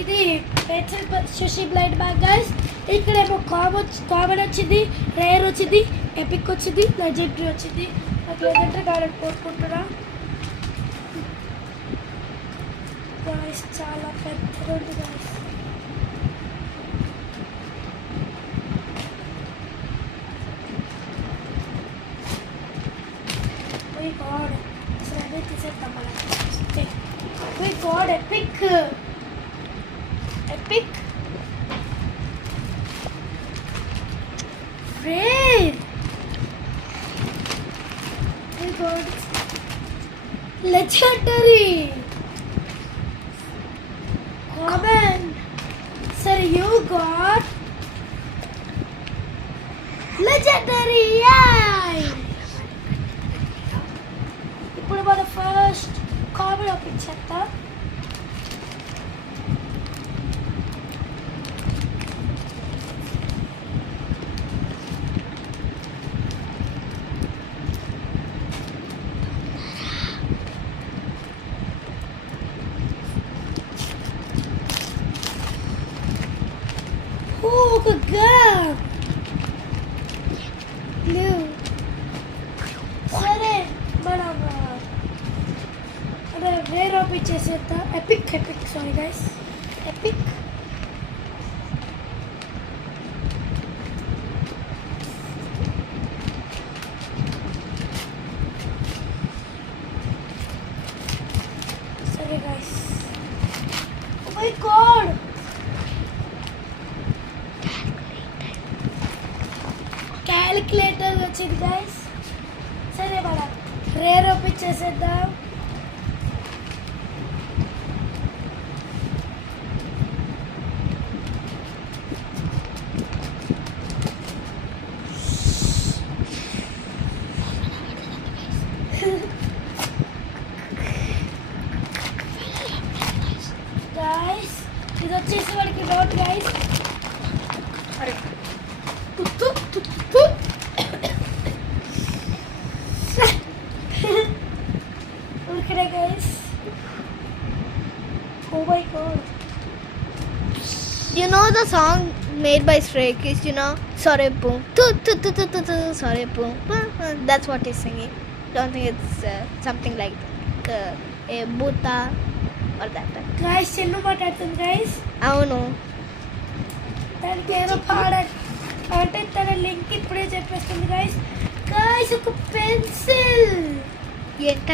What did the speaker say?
ఇది పెన్సిల్ Sushee blind bag guys. ఇక్కడేమో కామన్ వచ్చింది, రేర్ వచ్చింది, ఎపిక్ వచ్చింది, లెజెండరీ వచ్చింది. నాకు లెజెండరీ కావాలని కోరుకుంటున్నా గైస్. చాలా పెద్దగా ఉంది guys. We got it. So everything is epic. We got epic. Epic. Rare. We got legendary. Common. Sir, you got legendary. Yay! ఇప్పుడు మన ఫస్ట్ కామన్ ఓపెన్ చేద్దాం. ఒక గన్ సరే మనం వేరే ఓపెన్ చేసేద్దాం. Epic sorry guys, epic. సరే guys. Oh my god, calculator వచ్చింది గైస్. సరే మనం రేర్ ఓపెన్ చేసేద్దాం. గైస్ ఇది వచ్చేసి మనకి నోట్ గైస్. అరే okay guys. Oh my god. You know the song made by Stray Kids, you know? Sorry boom. Sorry boom. That's what he's singing. Don't think it's something like a Buddha or that. Guys, Chinnu మాట్లాడుతుంది guys. అవును. దానికి ఏదో పాడాలి అంటే తన లింక్ ఇప్పుడే చెప్పేస్తుంది guys. ఒక పెన్సిల్. ఎంత